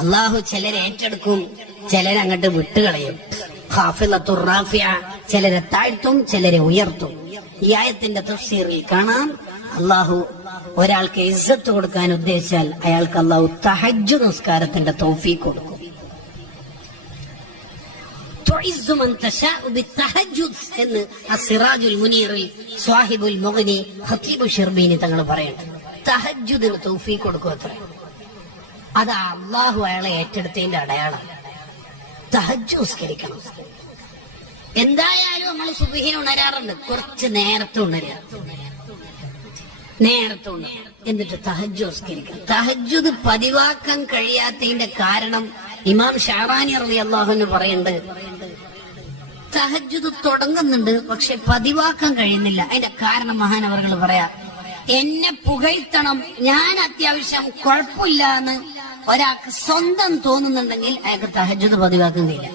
അള്ളാഹു ചിലരെ ഏറ്റെടുക്കും, ചിലരങ്ങോട്ട് വിട്ടുകളയും. ഖാഫിളത്തുർ റാഫിഅ, ചിലരെ താഴ്ത്തും, ചിലരെ ഉയർത്തും. ഈ ആയത്തിന്റെ തഫ്സീറിൽ കാണാം, അള്ളാഹു ഒരാൾക്ക് ഇസ്സത്ത് കൊടുക്കാൻ ഉദ്ദേശിച്ചാൽ അയാൾക്ക് അള്ളാഹു തഹജ്ജുദ് നിസ്കാരത്തിന്റെ തൗഫീഖ് കൊടുക്കും. തുഇസ്സു മൻ തശാഉ ബിത്തഹജ്ജുദ് എന്ന് അസ്സിറാജുൽ മുനീറിൽ സ്വാഹിബുൽ മുഗ്നി ഖതീബു ശിർബീനി തങ്ങൾ പറയുന്നു. തഹജ്ജുദിന് തൗഫീഖ് കൊടുക്കും അത്ര. അത് അള്ളാഹു അയാളെ ഏറ്റെടുത്തതിന്റെ അടയാളം. തഹജ്ജുദ് നിസ്കരിക്കണം. എന്തായാലും നമ്മൾ സുബ്ഹിന് ഉണരാറുണ്ട്, കുറച്ച് നേരത്തെ ഉണരുക, നേരത്തെ ഉണരുക, എന്നിട്ട് തഹജ്ജുദ് നിസ്കരിക്കണം. തഹജ്ജുദ് പതിവാക്കാൻ കഴിയാത്തതിന്റെ കാരണം ഇമാം ഷഅറാനി റളിയല്ലാഹു അൻഹു പറയുന്നുണ്ട്, തഹജ്ജുദ് തുടങ്ങുന്നുണ്ട് പക്ഷെ പതിവാക്കാൻ കഴിയുന്നില്ല. അതിന്റെ കാരണം മഹാനവറുകൾ പറയാ, എന്നെ പുകഴ്ത്തണം, ഞാൻ അത്യാവശ്യം കുഴപ്പമില്ല എന്ന് ഒരാൾക്ക് സ്വന്തം തോന്നുന്നുണ്ടെങ്കിൽ അയാൾക്ക് തഹജ്ജുദ് പതിവാക്കുന്നില്ല.